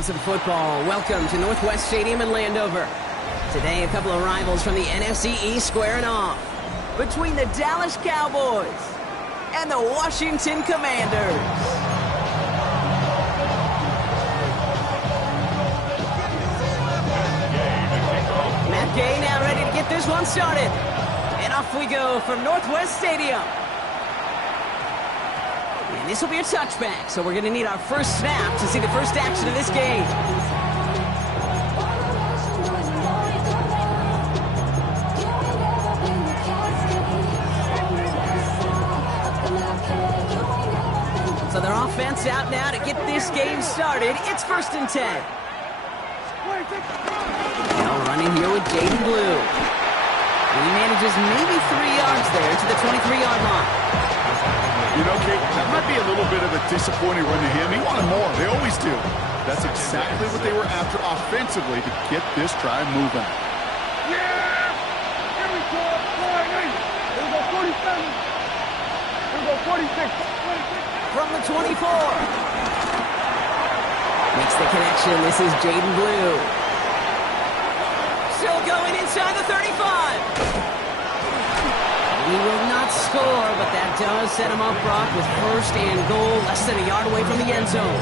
Some football. Welcome to Northwest Stadium in Landover. Today, a couple of rivals from the NFC East squaring off. Between the Dallas Cowboys and the Washington Commanders. Matt Gay now ready to get this one started. And off we go from Northwest Stadium. And this will be a touchback, so we're going to need our first snap to see the first action of this game. So their offense out now to get this game started. It's 1st and 10. Now running here with Jaden Blue. He manages maybe 3 yards there to the 23-yard line. You know, Kate, that might be a little bit of a disappointing run to him. He wanted more. They always do. That's exactly what they were after offensively to get this drive moving. Yeah! Here we go. Here we go, 47. Here we go, 46. From the 24. Makes the connection. This is Jaden Blue. Still going inside the 35. He will not score, but that does set him up, Brock, with 1st and goal, less than a yard away from the end zone.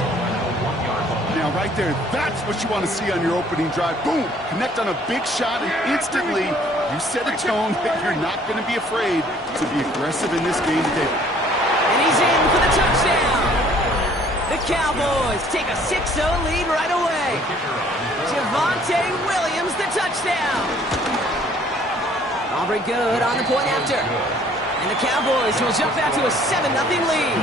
Now, right there, that's what you want to see on your opening drive. Boom! Connect on a big shot, and instantly you set a tone that you're not going to be afraid to be aggressive in this game today. And he's in for the touchdown. The Cowboys take a 6-0 lead right away. Javonte Williams, the touchdown. Aubrey good on the point after. And the Cowboys will jump out to a 7-0 lead.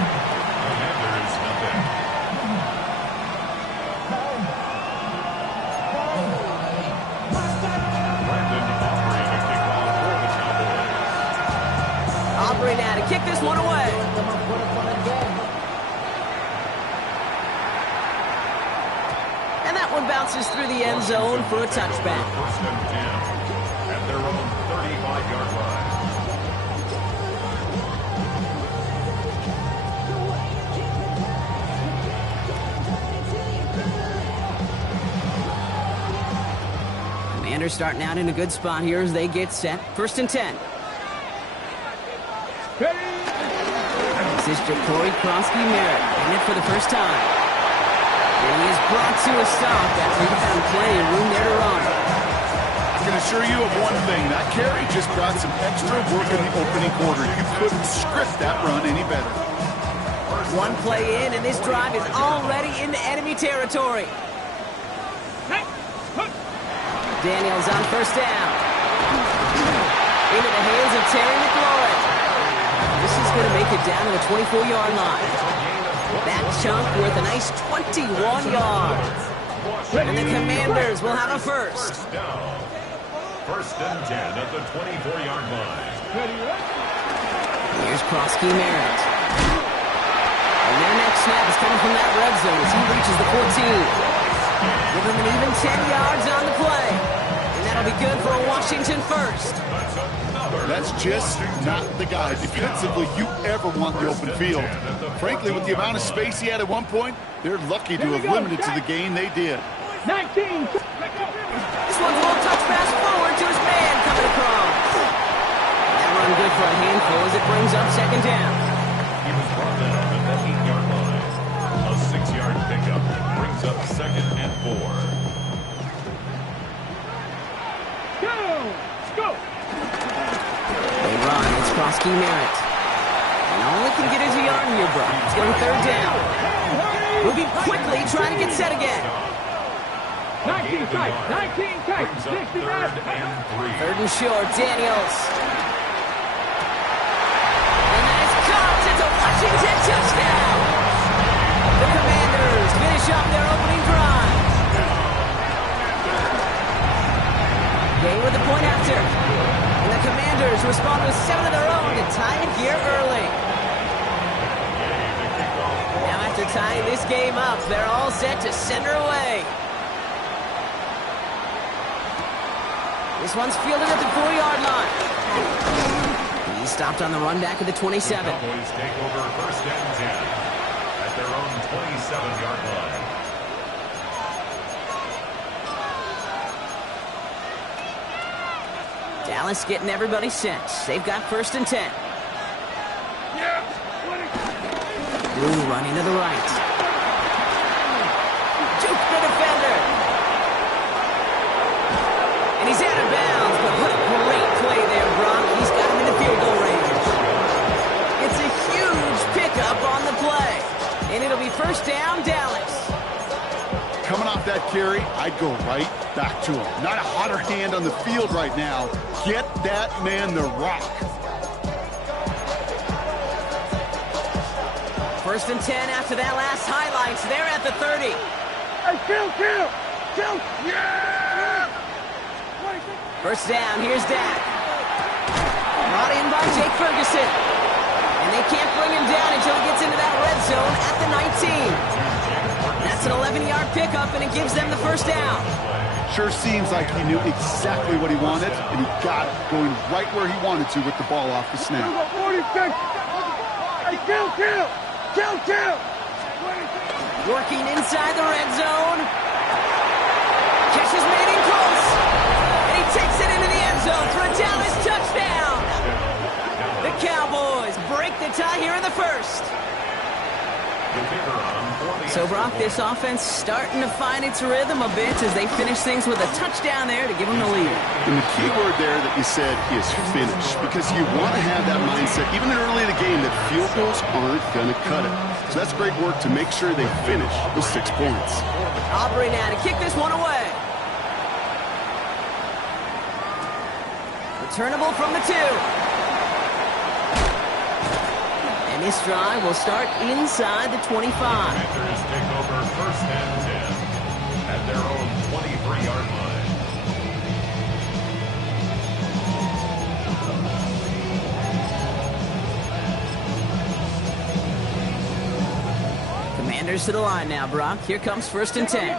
Aubrey now to kick this one away. And that one bounces through the end zone for a touchback. 1st and 10 at their own 35-yard line. Commanders starting out in a good spot here as they get set. 1st and 10. This is Ja'Cory Kronsky-Merritt in it for the first time. And he is brought to a stop after he found plenty of room there to run. I can assure you of one thing. That carry just brought some extra work in the opening quarter. You couldn't script that run any better. One play in, and this drive is already into enemy territory. Daniels on 1st down. Into the hands of Terry McLaurin. This is going to make it down to the 24-yard line. That chunk worth a nice 21 yards. And the Commanders will have a first. 1st and 10 at the 24-yard line. Here's Kronsky-Merritt. And their next snap is coming from that red zone as he reaches the 14. Give him an even 10 yards on the play. And that'll be good for a Washington first. That's just not the guy defensively you ever want the open field. Frankly, with the amount of space he had at one point, they're lucky to have limited to the gain they did. 19. This one's a little touch pass forward to his man coming across. That run good for a handful as it brings up 2nd down. He was brought down at the 8-yard line. A 6-yard pickup brings up 2nd and 4. Go! They run. It's Kronsky-Merritt. And all he can get is a yard here, bro. It's going 3rd down. Moving quickly, trying to get set again. 19 tight. 19 tight. 60 yards. 3rd and short. Daniels. And that is caught. It's a Washington touchdown. The Commanders finish up their opening drive. Gay with the point after. And the Commanders respond with 7 of their own to tie it here early. Now after tying this game up, they're all set to send her away. This one's fielded at the 4-yard line. He's stopped on the run back at the 27. The Cowboys take over 1st and 10 at their own 27-yard line. Dallas getting everybody set. They've got 1st and 10. Blue running to the right. Juke the defender. And he's out of bounds, but what a great play there, Brock. He's got him in the field goal range. It's a huge pickup on the play. And it'll be 1st down, Dallas. Coming off that carry, I'd go right back to him. Not a hotter hand on the field right now. Get that man the rock. 1st and 10 after that last highlights. They're at the 30. Hey, kill! Yeah! 1st down, here's Dak. Brought in by Jake Ferguson. And they can't bring him down until he gets into that red zone at the 19. That's an 11-yard pickup, and it gives them the 1st down. Sure seems like he knew exactly what he wanted, and he got it, going right where he wanted to with the ball off the snap. 46. Hey, kill! Working inside the red zone. Catch is made in close. And he takes it into the end zone for a Dallas touchdown. The Cowboys break the tie here in the 1st. So, Brock, this offense starting to find its rhythm a bit as they finish things with a touchdown there to give them the lead. And the key word there that you said is finish, because you want to have that mindset, even early in the game, that field goals aren't going to cut it. So that's great work to make sure they finish with 6 points. Aubrey now to kick this one away. Returnable from the 2. And this drive will start inside the 25. Commanders take over 1st and 10 at their own 23-yard line. Commanders to the line now, Brock. Here comes 1st and 10. Here's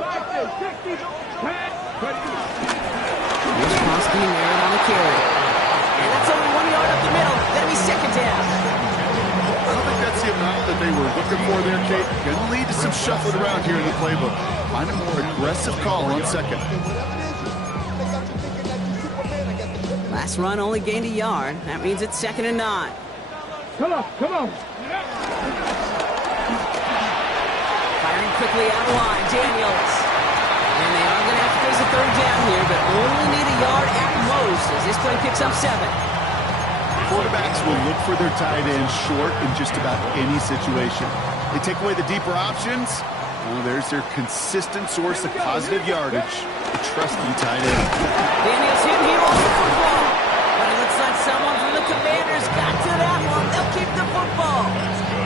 Krosky and Merritt on the carry. And that's only 1 yard up the middle. That'll be 2nd down. I don't think that's the amount that they were looking for there, Kate. Going to lead to some shuffling around here in the playbook. Find a more aggressive call on 2nd. Last run only gained a yard. That means it's 2nd and 9. Come on! Firing quickly out of line, Daniels. And they are going to have to face a 3rd down here, but only need a yard at most as this play picks up 7. Quarterbacks will look for their tight end short in just about any situation. They take away the deeper options. Oh, there's their consistent source of positive yardage. The trusty tight end. Daniels hit here on the football. But it looks like someone from the Commanders got to that one. They'll keep the football.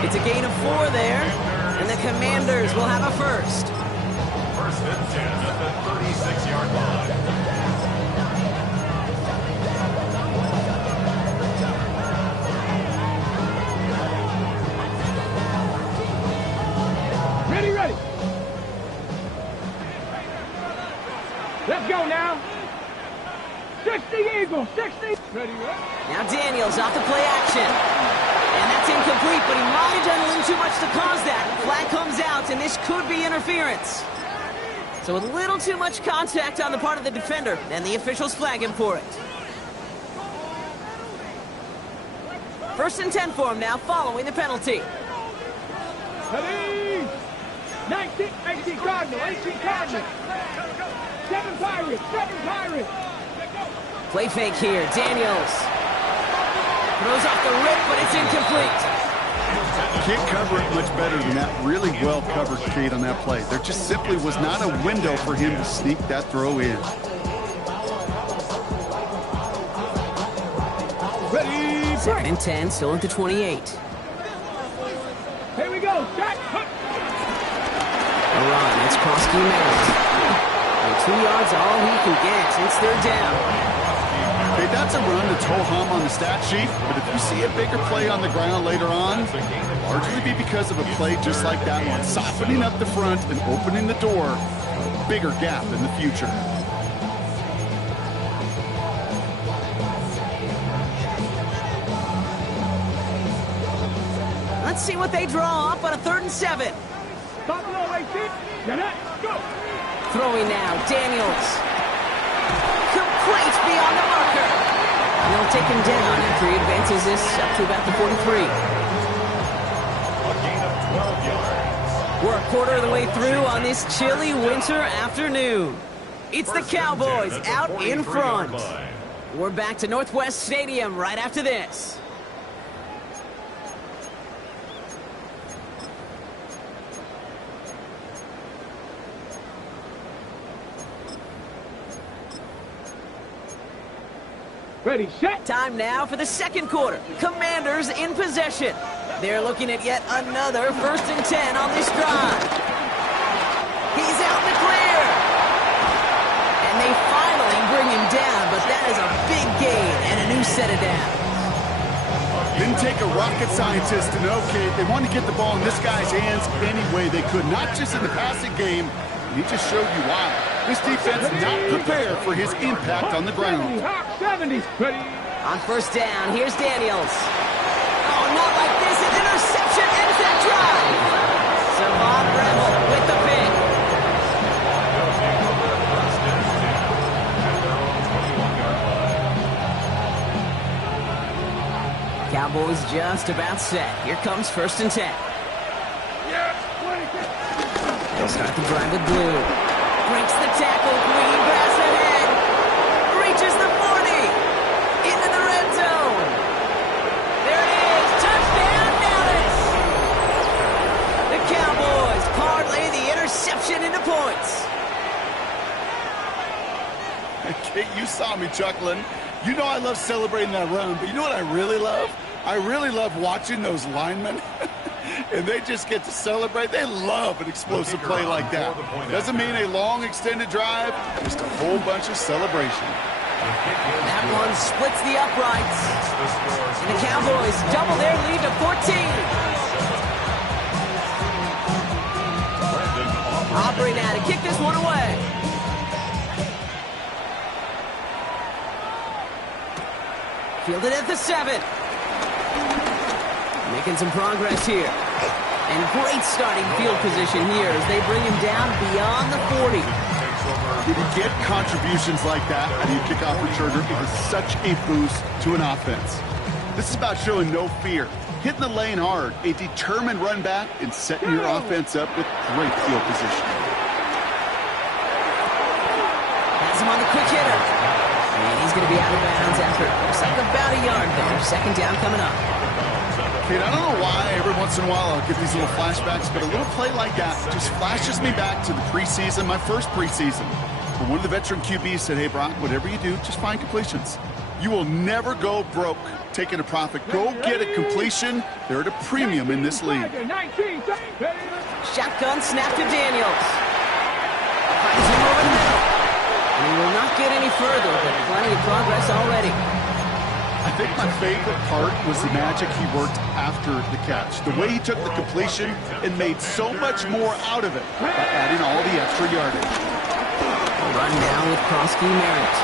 It's a gain of 4 there. And the Commanders will have a 1st. 1st and 10 at the 36-yard line. Ready. Let's go now. 60 Eagles, 60. Ready. Now Daniels off the play action. And that's incomplete, but he might have done a little too much to cause that. Flag comes out, and this could be interference. So a little too much contact on the part of the defender, and the officials flag him for it. 1st and 10 for him now, following the penalty. Ready. 19, 18 Cardinal, 18 Cardinal. 7 Pirates. Play fake here, Daniels. Throws off the rip, but it's incomplete. Can't cover it much better than that. Really well covered, Kate, on that play. There just simply was not a window for him to sneak that throw in. Ready. 2nd and 10, still at the 28. Here we go. Jack. A run, it's Krosky Merritt. And 2 yards all he can get. It's 3rd down. Okay, that's a run that's ho-hum on the stat sheet, but if you see a bigger play on the ground later on, largely be because of a play just like that one, softening up the front and opening the door for a bigger gap in the future. Let's see what they draw up on a 3rd and 7. Throwing now, Daniels. Complete beyond the marker. And they'll take him down after he advances this up to about the 43. A gain of 12 yards. We're a quarter of the way through on this chilly winter afternoon. It's the Cowboys out in front. We're back to Northwest Stadium right after this. Ready, set. Time now for the second quarter. Commanders in possession. They're looking at yet another 1st and 10 on this drive. He's out in the clear. And they finally bring him down, but that is a big gain and a new set of downs. Didn't take a rocket scientist to know, kid. They wanted to get the ball in this guy's hands any way they could, not just in the passing game. And he just showed you why. This defense not prepared for his impact on the ground. 70s, ready. On 1st down, here's Daniels. Oh, not like this. An interception ends that drive. Savant Rebel with the pick. Cowboys just about set. Here comes 1st and 10. They'll start the drive with Blue. Breaks the tackle. Green pass ahead. Reaches the 40. Into the red zone. There it is. Touchdown, Dallas. The Cowboys parlay the interception into points. Kate, you saw me chuckling. You know I love celebrating that run, but you know what I really love? I really love watching those linemen. And they just get to celebrate. They love an explosive play like that. Doesn't mean a long extended drive, just a whole bunch of celebration. That one splits the uprights. And the Cowboys double their lead to 14. Aubrey now to kick this one away. Fielded at the 7. Making some progress here. And great starting field position here as they bring him down beyond the 40. Did he get contributions like that out of your kickoff returner? It was such a boost to an offense. This is about showing no fear, hitting the lane hard, a determined run back, and setting your offense up with great field position. Has him on the quick hitter. And he's going to be out of bounds after looks like about a yard there. 2nd down coming up. Kid, I don't know why every once in a while I'll get these little flashbacks, but a little play like that just flashes me back to the preseason, my first preseason. But one of the veteran QBs said, hey, Brock, whatever you do, just find completions. You will never go broke taking a profit. Go get a completion. They're at a premium in this league. Shotgun snap to Daniels. Finds him over the middle. And he will not get any further, but plenty of progress already. I think my favorite part was the magic he worked after the catch. The way he took the completion and made so much more out of it by adding all the extra yardage. A run down with Krosky Merritt.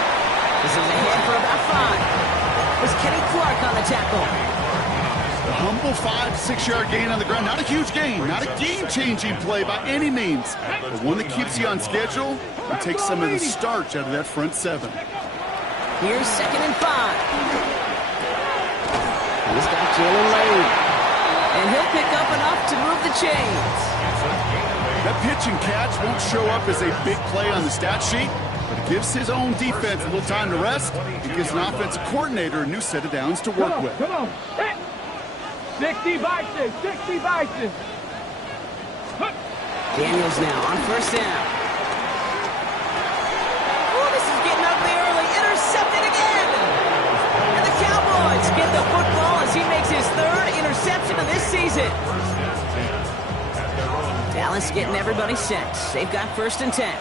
This is ahead for about 5. Was Kenny Clark on the tackle. A humble 5 to 6 yard gain on the ground. Not a huge gain, not a game-changing play by any means, but one that keeps you on schedule and takes some of the starch out of that front 7. Here's 2nd and 5. He's got Jalen Lane. And he'll pick up enough to move the chains. That pitch and catch won't show up as a big play on the stat sheet, but it gives his own defense a little time to rest. It gives an offensive coordinator a new set of downs to work with. Come on. 60 by 6. 60 by 6. Daniels now on 1st down. Oh, this is getting ugly early. Intercepted again. And the Cowboys get the football as he makes his 3rd interception of this season. Dallas getting everybody set. They've got 1st and 10.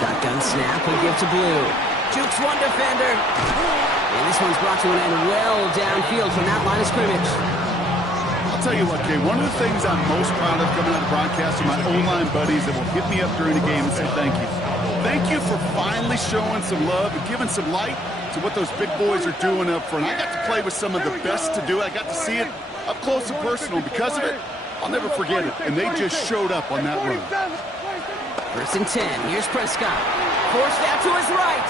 Shotgun snap will give to Blue. Jukes one defender. And this one's brought to an end well downfield from that line of scrimmage. I'll tell you what, Kay, one of the things I'm most proud of coming out of broadcasting, my O-line buddies that will hit me up during the game and say thank you. Thank you for finally showing some love and giving some light to what those big boys are doing up front. I got to play with some of the best to do it. I got to see it up close and personal. Because of it, I'll never forget it. And they just showed up on that run. 1st and 10. Here's Prescott. Forced out to his right.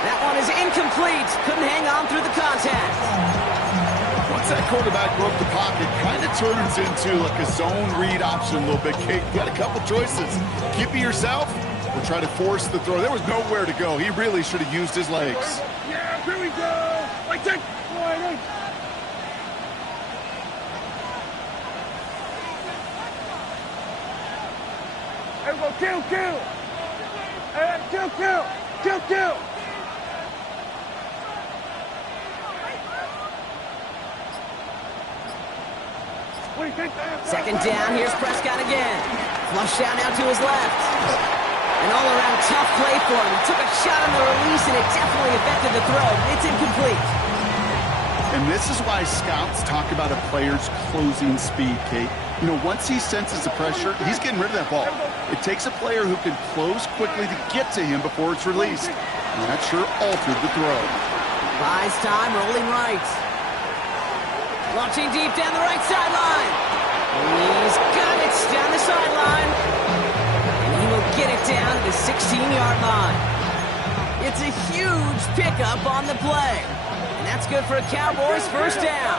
That one is incomplete. Couldn't hang on through the contact. Once that quarterback broke the pocket, kind of turns into like a zone read option a little bit, Kate. You got a couple choices. Keep it yourself or try to force the throw. There was nowhere to go. He really should have used his legs. Yeah, here we go. Like that. There we go. Kill. Kill. Second down, here's Prescott again. Flush out now to his left. An all-around tough play for him. He took a shot on the release, and it definitely affected the throw. It's incomplete. And this is why scouts talk about a player's closing speed, Kate. You know, once he senses the pressure, he's getting rid of that ball. It takes a player who can close quickly to get to him before it's released. And that sure altered the throw. Buys time, rolling right. Launching deep down the right sideline. He's got it down the sideline. And he will get it down to the 16-yard line. It's a huge pickup on the play. And that's good for a Cowboys first down.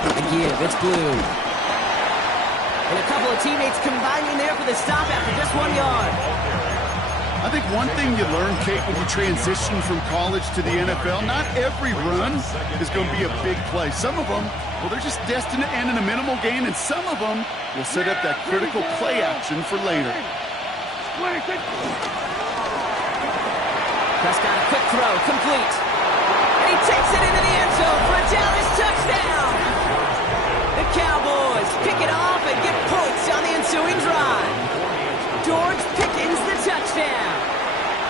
The give, it's Blue. And a couple of teammates combining there for the stop after just 1 yard. I think one thing you learn, Kate, when you transition from college to the NFL, not every run is going to be a big play. Some of them, well, they're just destined to end in a minimal gain, and some of them will set up that critical play action for later. Prescott, a quick throw, complete. And he takes it into the end zone for a Dallas touchdown. The Cowboys pick it off and get points on the ensuing drive. George Pickens, the touchdown.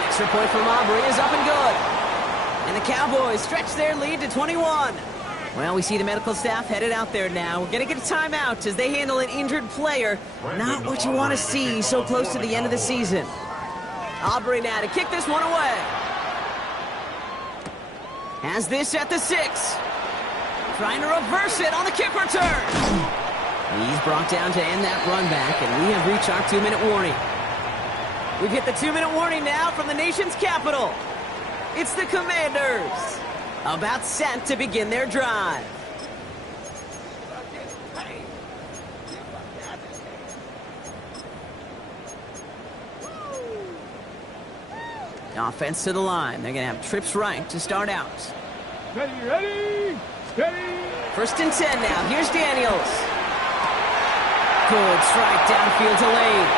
Extra point from Aubrey is up and good. And the Cowboys stretch their lead to 21. Well, we see the medical staff headed out there now. We're going to get a timeout as they handle an injured player. Not what you want to see so close to the end of the season. Aubrey now to kick this one away. Has this at the 6. Trying to reverse it on the kick return. He's brought down to end that run back, and we have reached our 2-minute warning. We've hit the 2-minute warning now from the nation's capital. It's the Commanders, about set to begin their drive. Offense to the line. They're going to have trips right to start out. Ready, steady. First and 10 now. Here's Daniels. Good strike downfield to Lane.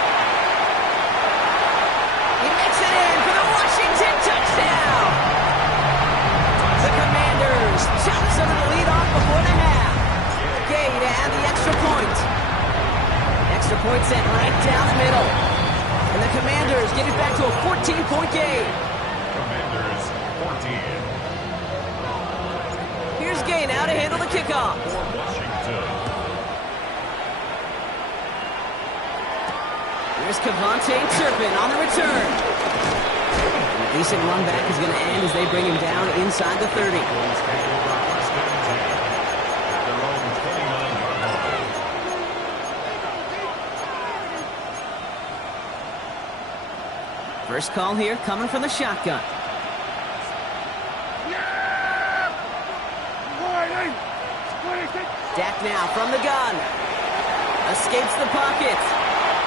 He makes it in for the Washington touchdown. The Commanders chop some of the lead off before the half. Gay to add the extra point. Extra point sent right down the middle. And the Commanders get it back to a 14-point game. Commanders 14. Here's Gay now to handle the kickoff. Washington. Here's Cavante Turpin on the return. A decent run back is going to end as they bring him down inside the 30. First call here coming from the shotgun. Dak now from the gun. Escapes the pocket.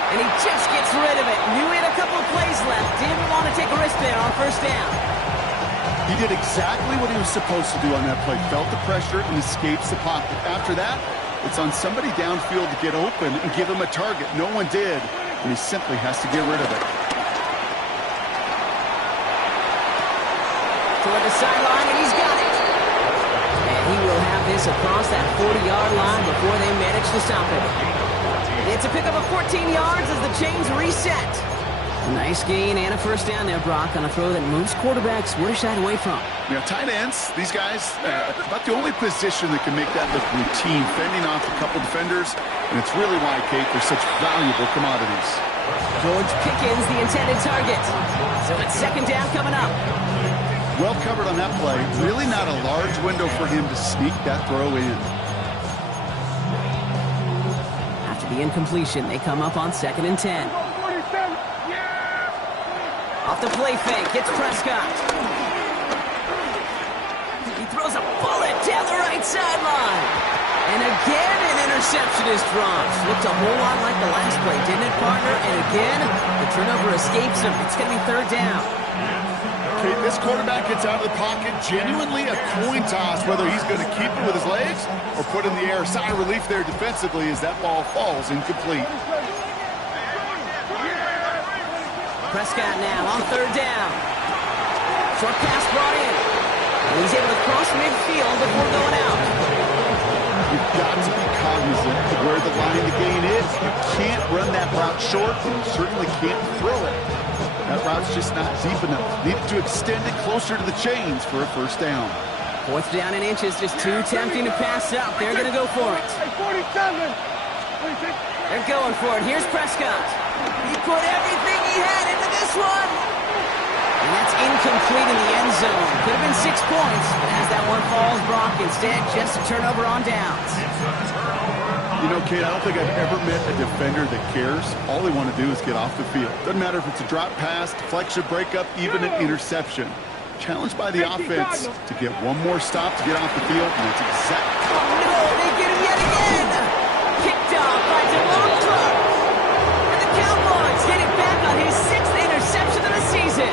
And he just gets rid of it. Knew he had a couple of plays left. Didn't want to take a risk there on first down. He did exactly what he was supposed to do on that play. Felt the pressure and escapes the pocket. After that, it's on somebody downfield to get open and give him a target. No one did, and he simply has to get rid of it. Toward the sideline, and he's got it. And he will have this across that 40-yard line before they manage to stop him. It's a pickup of 14 yards as the chains reset. A nice gain and a first down there, Brock, on a throw that most quarterbacks would have shied away from. You know, tight ends, these guys, about the only position that can make that look routine, fending off a couple defenders, and it's really why, Kate, they're such valuable commodities. George Pickens, the intended target. So it's second down coming up. Well covered on that play. Really not a large window for him to sneak that throw in. After the incompletion, they come up on 2nd and 10. Off the play fake, it's Prescott. He throws a bullet down the right sideline. And again, an interception is dropped. Looked a whole lot like the last play, didn't it, partner? And again, the turnover escapes him. It's going to be third down. Okay, this quarterback gets out of the pocket, genuinely a coin toss, whether he's going to keep it with his legs or put in the air. Sigh of relief there defensively as that ball falls incomplete. Prescott now on third down. Short pass brought in. And he's able to cross midfield before going out. You've got to be cognizant of where the line to gain is. You can't run that route short, and you certainly can't throw it. That route's just not deep enough. Need to extend it closer to the chains for a first down. Fourth down in inches, just too tempting to pass up. They're going to go for it. 47. They're going for it. Here's Prescott. He put everything he had into this one. And that's incomplete in the end zone. Could have been 6 points, but as that one falls, Brock, instead, just a turnover on downs. You know, Kate, I don't think I've ever met a defender that cares. All they want to do is get off the field. Doesn't matter if it's a drop pass, deflection, breakup, even an interception. Challenged by the offense to get one more stop to get off the field, and it's exactly... Oh, no, they get him yet again. Picked off by DeLong Truck. And the Cowboys get it back on his 6th interception of the season.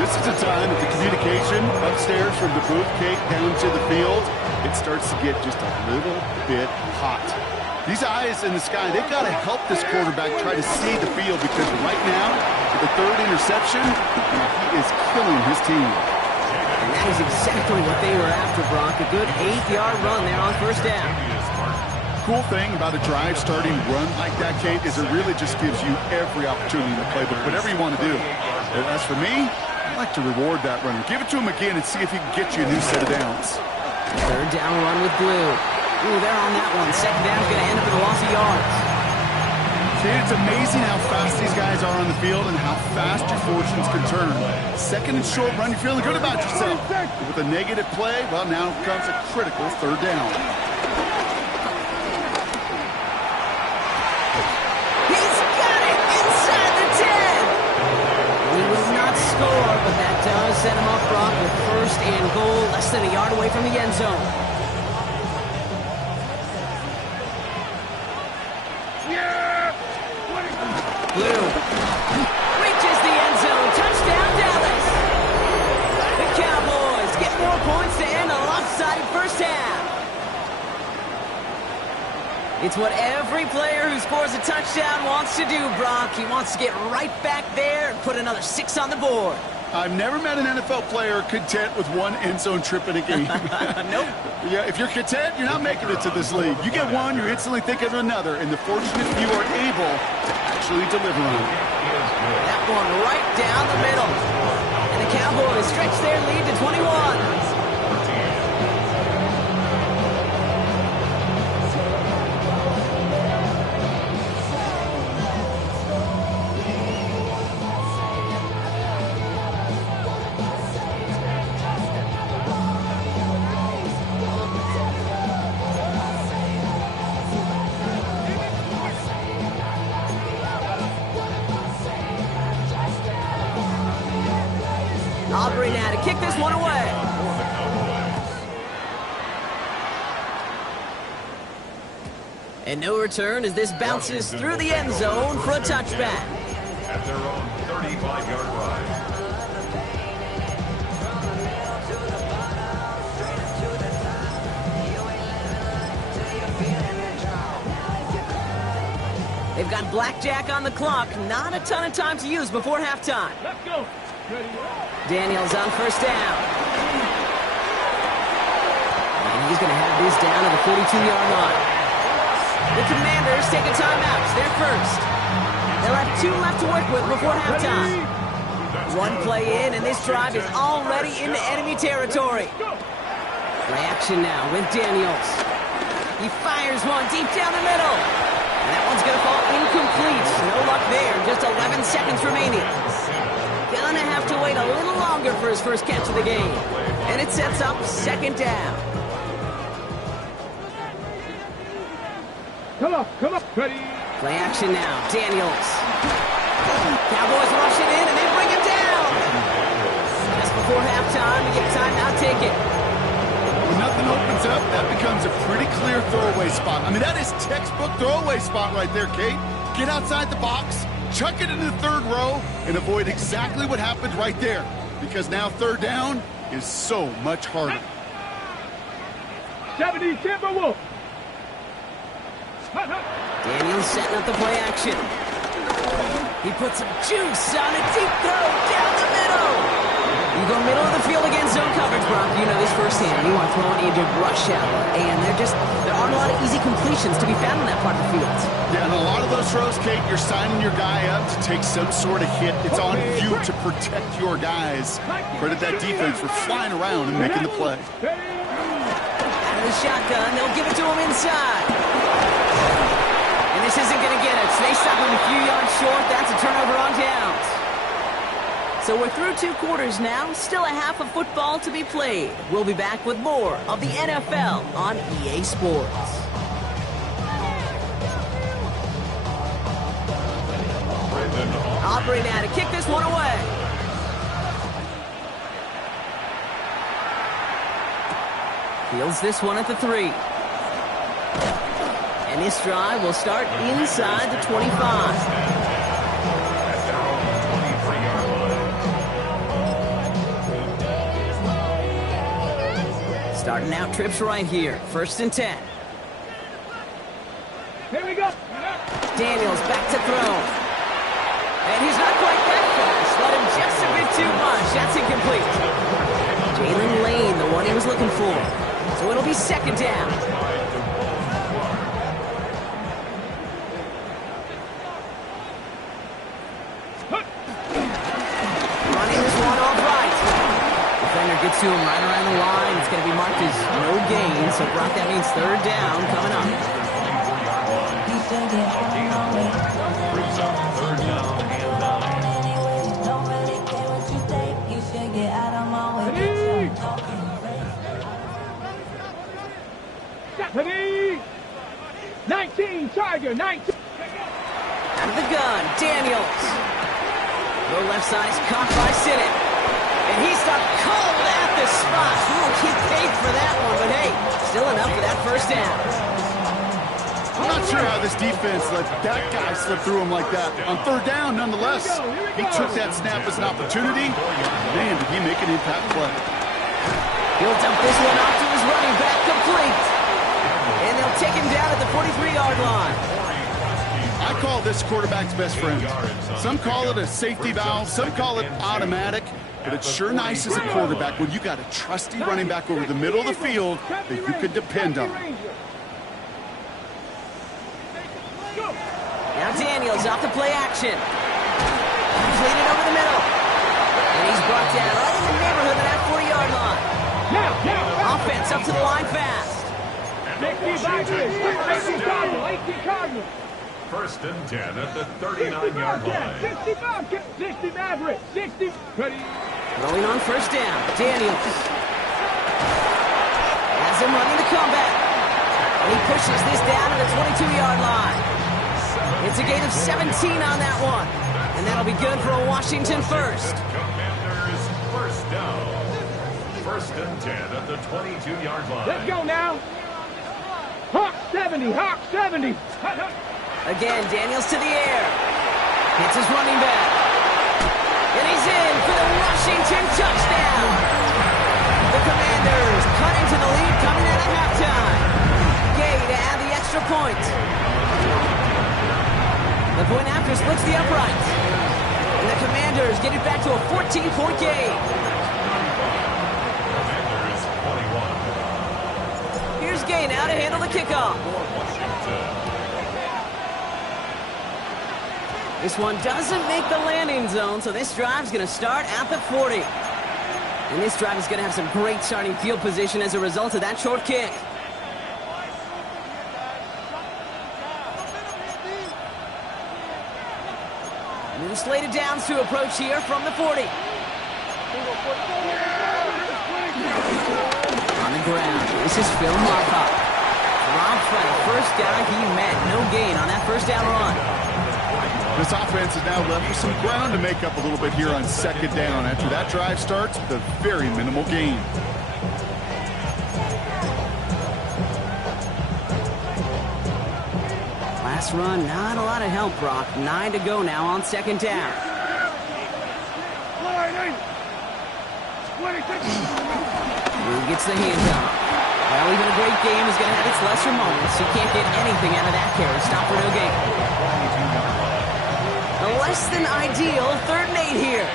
This is a time that the communication upstairs from the booth, Kate, down to the field, it starts to get just a little bit hot. These eyes in the sky, they've got to help this quarterback try to see the field because right now, with the 3rd interception, he is killing his team. And that is exactly what they were after, Brock. A good 8-yard run there on first down. Cool thing about a drive starting run like that, Kate, is it really just gives you every opportunity to play whatever you want to do. And as for me, I like to reward that runner. Give it to him again and see if he can get you a new set of downs. Third down run with Blue. Ooh, they're on that one. Second down's going to end up with a loss of yards. See, it's amazing how fast these guys are on the field and how fast your fortunes can turn. Second and short run, you're feeling good about yourself. But with a negative play, well, now comes a critical third down. He's got it inside the 10. He will not score, but that does set him up, Brock, with first and goal, less than a yard away from the end zone. Blue reaches the end zone. Touchdown, Dallas. The Cowboys get 4 points to end a lopsided first half. It's what every player who scores a touchdown wants to do, Brock. He wants to get right back there and put another 6 on the board. I've never met an NFL player content with one end zone trip in a game. Nope. Yeah, if you're content, you're not making it to this league. You get one, you're instantly thinking of another, and the fortunate few are able to actually deliver on it. That one right down the middle. And the Cowboys stretch their lead to 21. Aubrey now to kick this one away. And no return as this bounces through the end zone for a touchback. At their own 35-yard line. They've got blackjack on the clock. Not a ton of time to use before halftime. Let's go. Daniels on first down. And he's going to have this down at the 42-yard line. The Commanders take a timeout. They're first. They'll have 2 left to work with before halftime. 1 play in, and this drive is already into enemy territory. Play action now with Daniels. He fires one deep down the middle. And that one's going to fall incomplete. No luck there. Just 11 seconds remaining. Gonna have to wait a little longer for his first catch of the game. And it sets up second down. Come on, ready. Play action now, Daniels. Cowboys rush it in, and they bring before halftime to get a timeout ticket. When nothing opens up, that becomes a pretty clear throwaway spot. I mean, that is textbook throwaway spot right there, Kate. Get outside the box, chuck it into the third row, and avoid exactly what happened right there. Because now third down is so much harder. 70 Timberwolves. Daniels setting up the play action. He puts some juice on a deep throw down the middle. You go middle of the field against zone coverage, Brock. You know this firsthand. You want throwing into rush hour. And there aren't a lot of easy completions to be found in that part of the field. Yeah, and a lot of those throws, Kate, you're signing your guy up to take some sort of hit. It's on you to protect your guys. Credit that defense for flying around and making the play. Out of the shotgun, they'll give it to him inside. And this isn't going to get it. So they stop him a few yards short. That's a turnover on downs. So we're through 2 quarters now. Still a half of football to be played. We'll be back with more of the NFL on EA Sports. Aubrey now to kick this one away. Fields this one at the 3. And this drive will start inside the 25. Starting out trips right here. 1st and 10. Here we go. Daniels back to throw. And he's not quite that fast. Let him just a bit too much. That's incomplete. Jalen Lane, the one he was looking for. So it'll be 2nd down. Running this one off right. Defender gets to him right around the line. It's going to be marked as no gain. So, Brock, that means 3rd down coming up. Brings up 3rd down and 19, Tiger, 19. Out of the gun, Daniels. Low left side is caught by Sinnott. And he stopped cold at the spot. He paid for that one, but hey, still enough for that 1st down. I'm not sure how this defense let that guy slip through him like that. On 3rd down, nonetheless, he took that snap as an opportunity. Man, did he make an impact play. He'll dump this one off to his running back, complete. And they'll take him down at the 43-yard line. I call this quarterback's best friend. Some call it a safety valve, some call it automatic, but it's sure nice as a quarterback when you got a trusty running back over the middle of the field that you could depend on. Now Daniels off the play action. Completed over the middle. And he's brought down right in the neighborhood of that 40-yard line. Now. Offense up to the line fast. 18 Cardinals. 1st and 10 at the 39-yard line. 60 Maverick. 60. Ready. Rolling on 1st down. Daniels. Has him running the comeback. And he pushes this down to the 22-yard line. It's a gain of 17 on that one. And that'll be good for a Washington 1st. Commanders 1st down. 1st and 10 at the 22-yard line. Let's go now. Hawk 70. Again, Daniels to the air. Hits his running back. And he's in for the Washington touchdown. The Commanders cut into the lead coming out of halftime. Gay to add the extra point. The point after splits the uprights. And the Commanders get it back to a 14-point game. Commanders 21. Here's Gay now to handle the kickoff. This one doesn't make the landing zone, so this drive's going to start at the 40. And this drive is going to have some great starting field position as a result of that short kick. New slated downs to approach here from the 40. On the ground, this is Phil Markoff. Dropped for the 1st down he met. No gain on that 1st down run. This offense is now left with some ground to make up a little bit here on second down after that drive starts with a very minimal gain. Last run, not a lot of help, Brock. 9 to go now on second down. Who gets the handoff? Well, even a great game is going to have its lesser moments. You can't get anything out of that carry. Stop for no gain. A less than ideal 3rd and 8 here.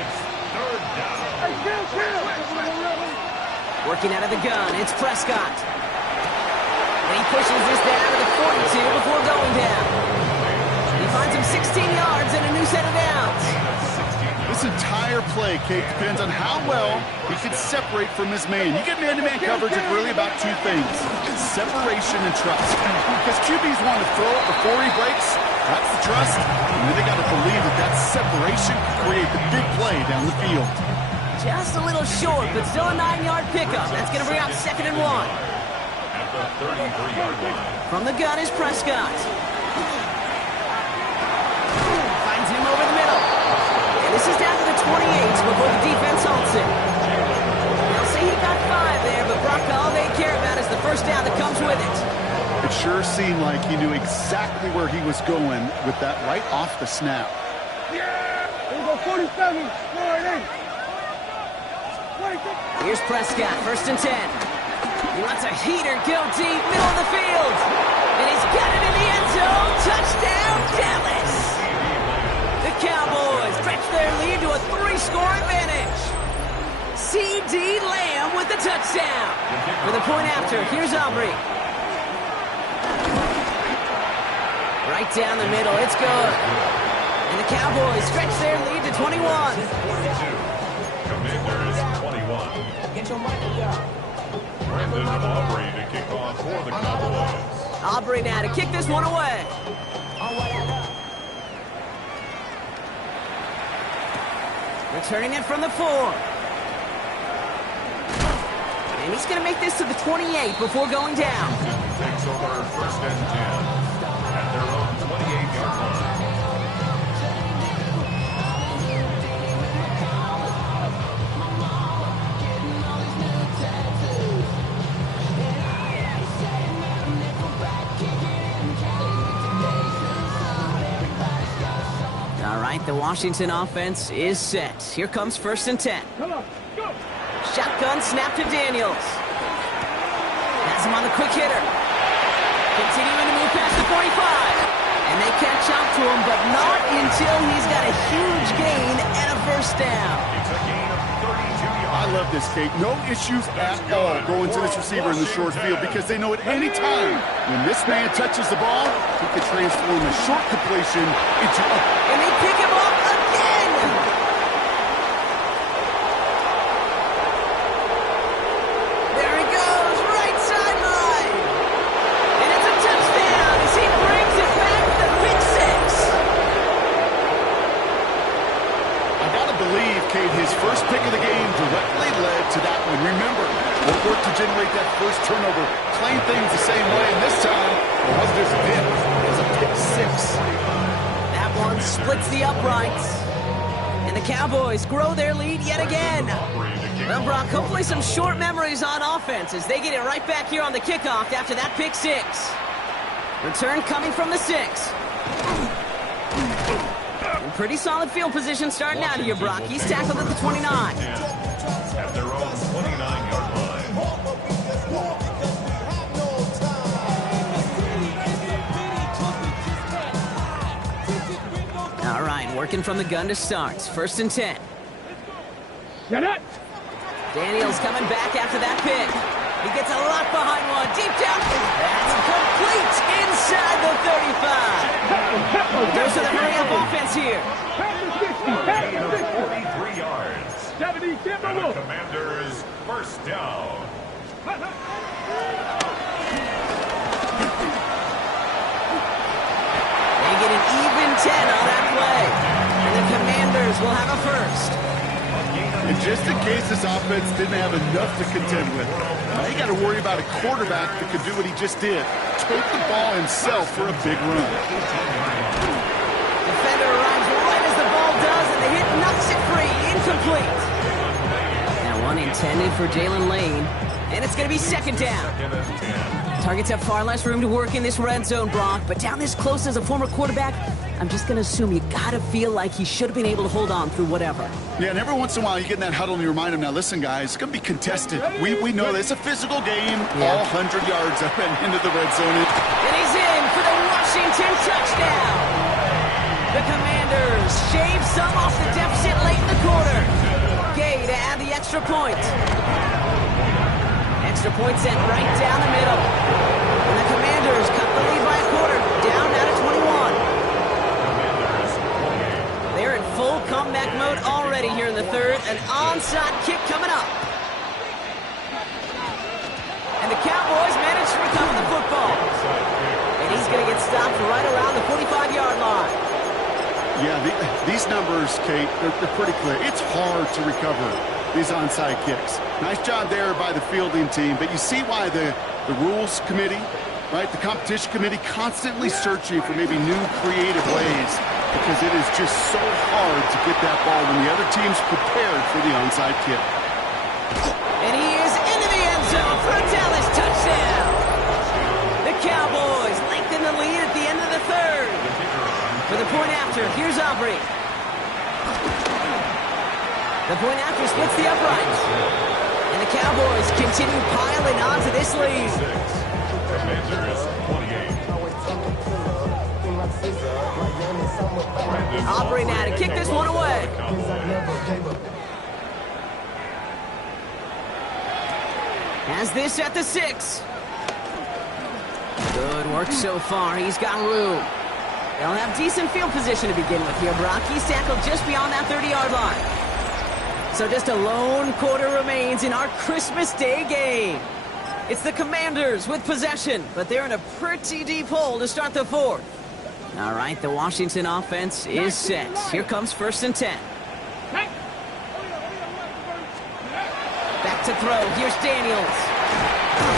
Working out of the gun, it's Prescott. And he pushes this down to the 42 before going down. He finds him 16 yards and a new set of downs. This entire play, Kate, depends on how well he can separate from his man. You get man-to-man coverage, it's really about 2 things: separation and trust. Because QBs want to throw it before he breaks. That's the trust. And then they got to believe that that separation can create the big play down the field. Just a little short, but still a 9-yard pickup. That's going to bring up 2nd and 1. At the 33-yard line. From the gun is Prescott. Finds him over the middle. And this is down to the 28 before the defense halts it. They'll say he got 5 there, but Brock, all they care about is the first down that comes with it. It sure seemed like he knew exactly where he was going with that right off the snap. There we go, 47. Here's Prescott, 1st and 10. He lets a heater go deep, middle of the field. And he's got it in the end zone. Touchdown, Dallas! The Cowboys stretch their lead to a 3-score advantage. C.D. Lamb with the touchdown. For the point after, here's Aubrey. Right down the middle, it's good. And the Cowboys stretch their lead to 21. 42. Commanders 21. Brandon Aubrey to kick off for the Cowboys. Aubrey now to kick this one away. Returning it from the 4. And he's going to make this to the 28 before going down. Takes over 1st and 10 at their own 28-yard line. All right, the Washington offense is set. Here comes 1st and 10. Come on, go. Shotgun snap to Daniels. Has him on the quick hitter. Continuing to move past the 45. And they catch up to him, but not until he's got a huge gain and a 1st down. It's a gain of 32 yards. I love this, Kate. No issues at all going to this receiver in the short field because they know at any time when this man touches the ball, he could transform a short completion into a... And they pick him up again! There he goes, right sideline! And it's a touchdown as he brings it back to the pick 6. I gotta believe, Kate, his first pick of the game directly led to that one. Remember, what worked to generate that first turnover, claim things the same way, and this time, it wasn't just a hit, it was a pick 6. That one splits the uprights. And the Cowboys grow their lead yet again. Well, Brock, hopefully some short memories on offense as they get it right back here on the kickoff after that pick 6. Return coming from the 6. And pretty solid field position starting out here, Brock. He's tackled at the 29. At their own 29-yard line. All right, working from the gun to start. 1st and 10. Get it. Daniels coming back after that pick. He gets a lot behind one. Deep down. That's complete inside the 35. Goes to the hurry-up offense here. 43 yards. 70, And the Commanders' 1st down. They get an even 10 on that play. And the Commanders will have a 1st. And just in case this offense didn't have enough to contend with, now you got to worry about a quarterback that could do what he just did. Take the ball himself for a big run. Defender right incomplete. Now one intended for Jalen Lane, and it's going to be second down. Second and 10. Targets have far less room to work in this red zone, Brock, but down this close as a former quarterback, I'm just going to assume you got to feel like he should have been able to hold on through whatever. Yeah, and every once in a while you get in that huddle and you remind him, now listen, guys, it's going to be contested. We know this. It's a physical game. Yeah. All 100 yards up and into the red zone. And he's in for the Washington touchdown. The Commanders shave some off the deficit late in the quarter. Gay to add the extra point. Extra point sent right down the middle. And the Commanders cut the lead by a quarter, down now to 21. They're in full comeback mode already here in the third. An onside kick coming up. And the Cowboys manage to recover the football. And he's going to get stopped right around the 45-yard line. Yeah, these numbers, Kate, they're pretty clear. It's hard to recover these onside kicks. Nice job there by the fielding team, but you see why the rules committee, right, the competition committee constantly searching for maybe new creative ways, because it is just so hard to get that ball when the other team's prepared for the onside kick. And he is into the end zone for a Dallas touchdown. The Cowboys lengthen the lead at the end of the third. For the point after, here's Aubrey. The point after splits the uprights. And the Cowboys continue piling onto this lead. Commanders 28. Aubrey now to kick this one away. Has this at the 6. Good work so far. He's got room. They'll have decent field position to begin with here, Brock. He's tackled just beyond that 30-yard line. So just a lone quarter remains in our Christmas Day game. It's the Commanders with possession, but they're in a pretty deep hole to start the fourth. All right, the Washington offense is set. Here comes 1st and 10. Back to throw. Here's Daniels.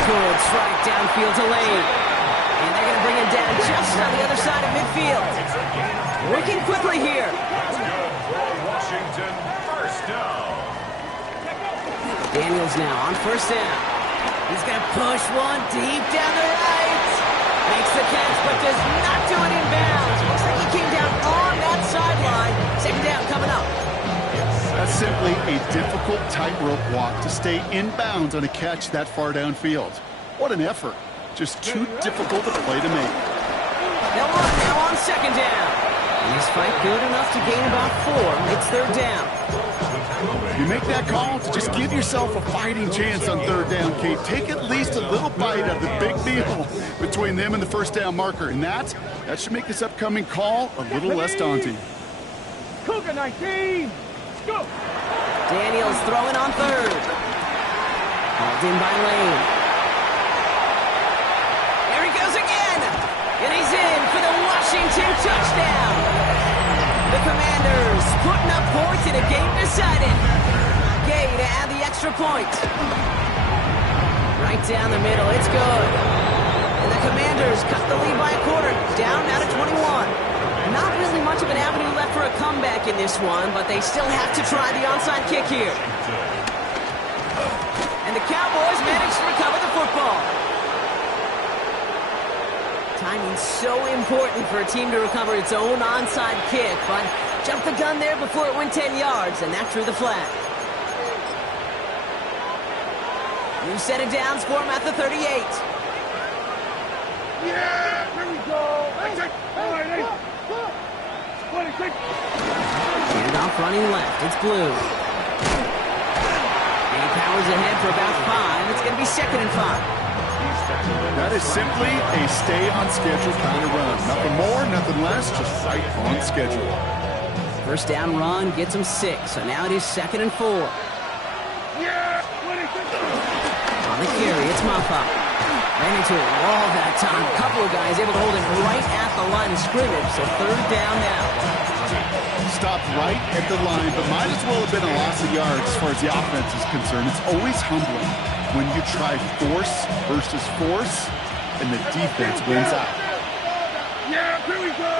Good strike downfield to Lane. And they're going to bring him down just on the other side of midfield. Working quickly here. Washington, first down. Daniels now on 1st down. He's going to push one deep down the right. Makes the catch, but does not do it in bounds. Looks like he came down on that sideline. Second down coming up. That's simply a difficult tightrope walk to stay in bounds on a catch that far downfield. What an effort. Just too difficult a play to make. They'll run now on 2nd down. And he's fight good enough to gain about 4. It's 3rd down. You make that call to just give yourself a fighting chance on 3rd down, Kate. Take at least a little bite of the big deal between them and the 1st down marker. And that should make this upcoming call a little less daunting. Cougar 19. Go. Daniels throwing on 3rd. Hauled in by Lane. There he goes again. And he's in for the Washington touchdown. The Commanders putting up points in a game decided. Gay to add the extra point. Right down the middle. It's good. And the Commanders cut the lead by a quarter. Down now to 21. Not really much of an avenue left for a comeback in this one, but they still have to try the onside kick here. And the Cowboys manage to recover the football. Timing's so important for a team to recover its own onside kick, but jumped the gun there before it went 10 yards, and that drew the flag. New set of downs for him at the 38. Yeah, here we go. All right, hey. Handoff running left. It's Blue. And he powers ahead for about 5. It's going to be 2nd and 5. That is simply a stay-on-schedule kind of run. Nothing more, nothing less, just right on schedule. 1st down run gets him 6, so now it is 2nd and 4. On the carry, it's Maffa. Ran into a wall that time. A couple of guys able to hold him right at the line of scrimmage, so 3rd down now. Stopped right at the line, but might as well have been a loss of yards as far as the offense is concerned. It's always humbling when you try force versus force, and the defense wins out. Yeah, here we go.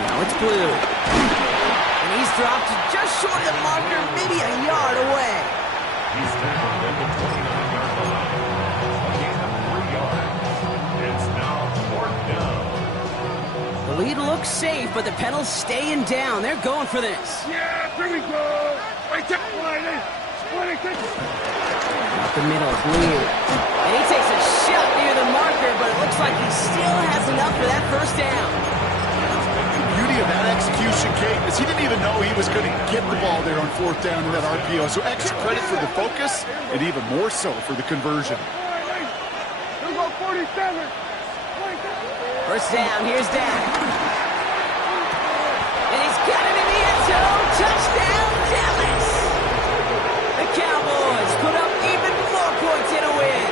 Now it's Blue. And he he's dropped just short of the marker, maybe a yard away. He's tackled at the 29-yard line. A gain of 3 yards. It's now 4th down. The lead looks safe, but the Penals staying down. They're going for this. Yeah, here we go. Right there, Wiley. Up the middle, Blue. And he takes a shot near the marker, but it looks like he still has enough for that first down. The beauty of that execution, Kate, is he didn't even know he was going to get the ball there on 4th down in that RPO. So extra credit for the focus, and even more so for the conversion. Here we go, 47. First down, here's Dak. And he's got it in the end zone. Touchdown, Dallas! The Cowboys put up even more points in a win.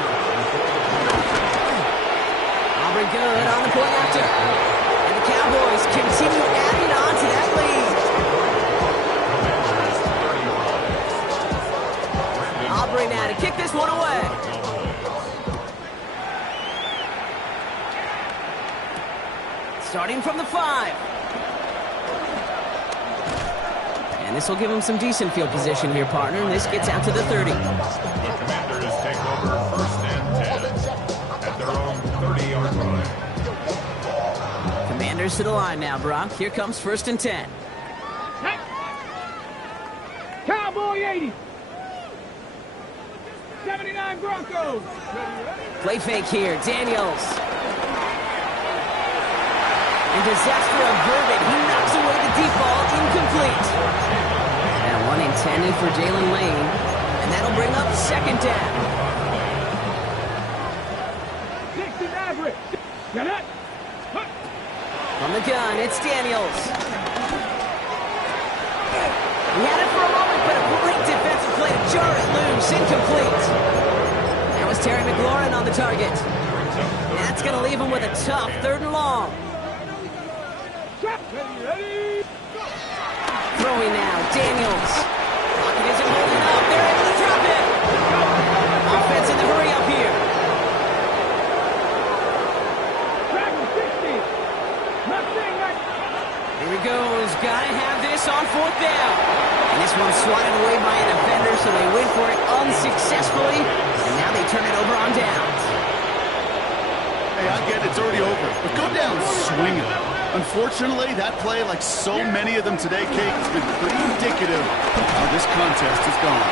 Auburn good on the point after. And the Cowboys continue adding on to that lead. Auburn now to kick this one away. Starting from the 5. And this will give them some decent field position here, partner. And this gets out to the 30. The Commanders take over 1st and 10 at their own 30-yard line. Commanders to the line now, Brock. Here comes 1st and 10. Cowboy 80. 79 Broncos. Play fake here. Daniels. And disaster averted. He knocks away the deep ball. Incomplete. Now 1 intended for Jalen Lane. And that'll bring up 2nd down. 60 average. Get it? From the gun, it's Daniels. He had it for a moment, but a great defensive play to jar it loose. Incomplete. That was Terry McLaurin on the target. That's going to leave him with a tough 3rd and long. Throwing now, Daniels. Pocket isn't holding up. They're able to drop it. Offense in the hurry up here. Here he goes. Gotta have this on 4th down. And this one's swatted away by a defender, so they went for it unsuccessfully. And now they turn it over on downs. Hey, I get it. It's already over. But go down swinging. Unfortunately, that play, like so many of them today, Kate, has been pretty indicative of how this contest has gone.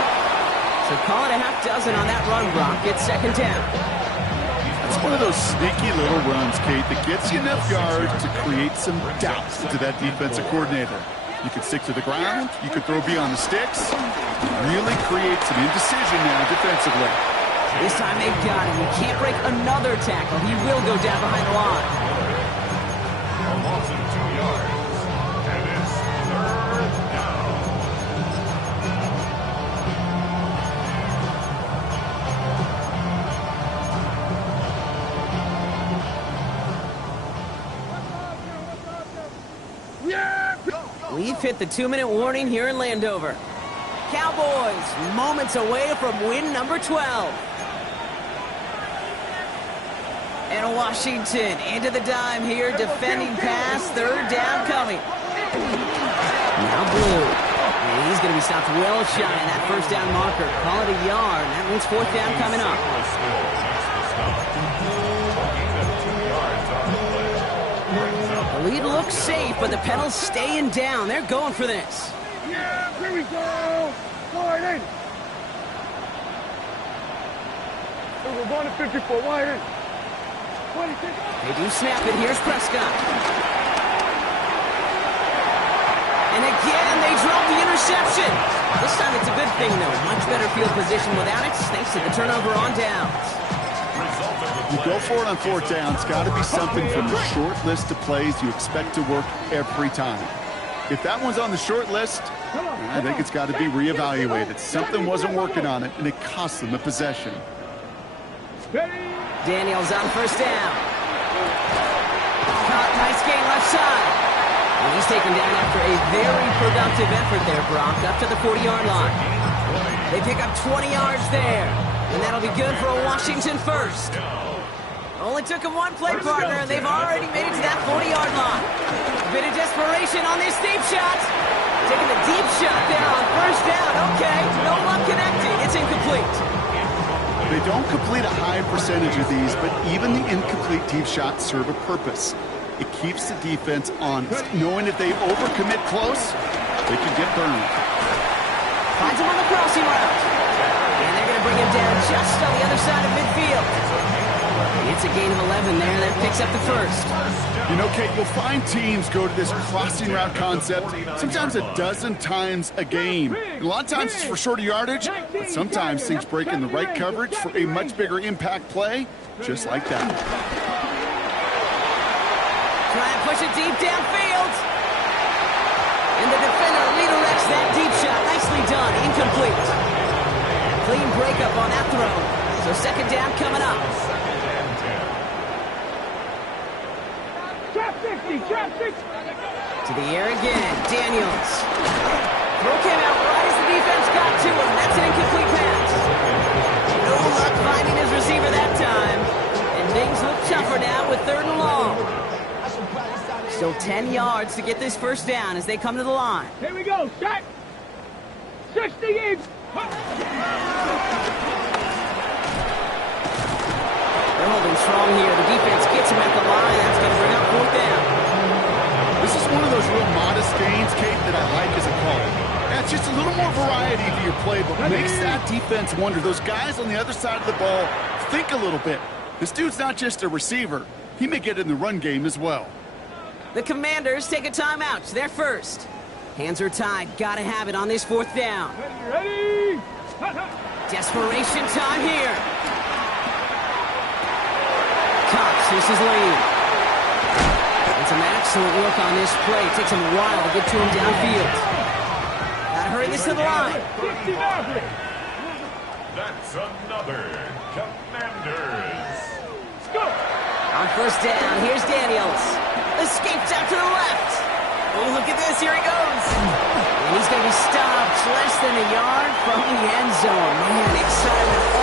So call it a half dozen on that run, Brock. It's 2nd down. It's one of those sneaky little runs, Kate, that gets you enough yards to create some doubt into that defensive coordinator. You can stick to the ground, you can throw beyond the sticks, really create some indecision now defensively. This time they've got him. He can't break another tackle. He will go down behind the line. A loss of 2 yards. And it's 3rd down. We've hit the 2-minute warning here in Landover. Cowboys moments away from win number 12. And Washington into the dime here, defending pass, 3rd down coming. Now Blue. And he's going to be stopped well shy of that 1st down marker. Call it a yard, and that means 4th down coming up. The lead looks safe, but the Penals staying down. They're going for this. Yeah, here we go. Wide in. We're going to 54. Wide in. 26. They do snap it. Here's Prescott. And again, they drop the interception. This time it's a good thing, though. Much better field position without it, thanks to the turnover on downs. You go for it on 4th down. It's got to be something from the short list of plays you expect to work every time. If that one's on the short list, I think it's got to be reevaluated. Something wasn't working on it, and it cost them a possession. Daniels on 1st down. Caught, nice gain left side. And he's taken down after a very productive effort there, Brock, up to the 40-yard line. They pick up 20 yards there, and that'll be good for a Washington first. Only took him one play, partner, and they've already made it to that 40-yard line. A bit of desperation on this deep shot. Taking the deep shot there on first down. Okay, no luck connecting. It's incomplete. They don't complete a high percentage of these, but even the incomplete deep shots serve a purpose. It keeps the defense honest, knowing if they overcommit close, they could get burned. Finds him on the crossing route. And they're going to bring him down just on the other side of midfield. It's a gain of 11 there. That picks up the first. You know, Kate, you'll find teams go to this crossing route concept sometimes a dozen times a game. And a lot of times it's for shorter yardage, but sometimes things break in the right coverage for a much bigger impact play, just like that. Try and push it deep downfield. And the defender redirects that deep shot. Nicely done. Incomplete. Clean breakup on that throw. So second down coming up. Trap 60. To the air again. Daniels. Throw came out right as the defense got to him. That's an incomplete pass. No luck finding his receiver that time. And things look tougher now with 3rd and long. Still 10 yards to get this first down as they come to the line. Here we go. Set. 60 in. They're holding strong here. The defense gets him at the line. That's going to bring up 4th down. This is one of those real modest gains, Kate, that I like as a call. That's just a little more variety to your play, but makes that defense wonder. Those guys on the other side of the ball think a little bit. This dude's not just a receiver. He may get in the run game as well. The Commanders take a timeout. They're first. Hands are tied. Got to have it on this 4th down. Ready? Desperation time here. Cox, this is lead. And some excellent work on this play. It takes him a while to get to him downfield. Gotta hurry this to the line. That's another Commanders. Let's go. On first down, here's Daniels. Escapes out to the left. Oh, look at this. Here he goes. And he's going to be stopped less than a yard from the end zone. Man, excitement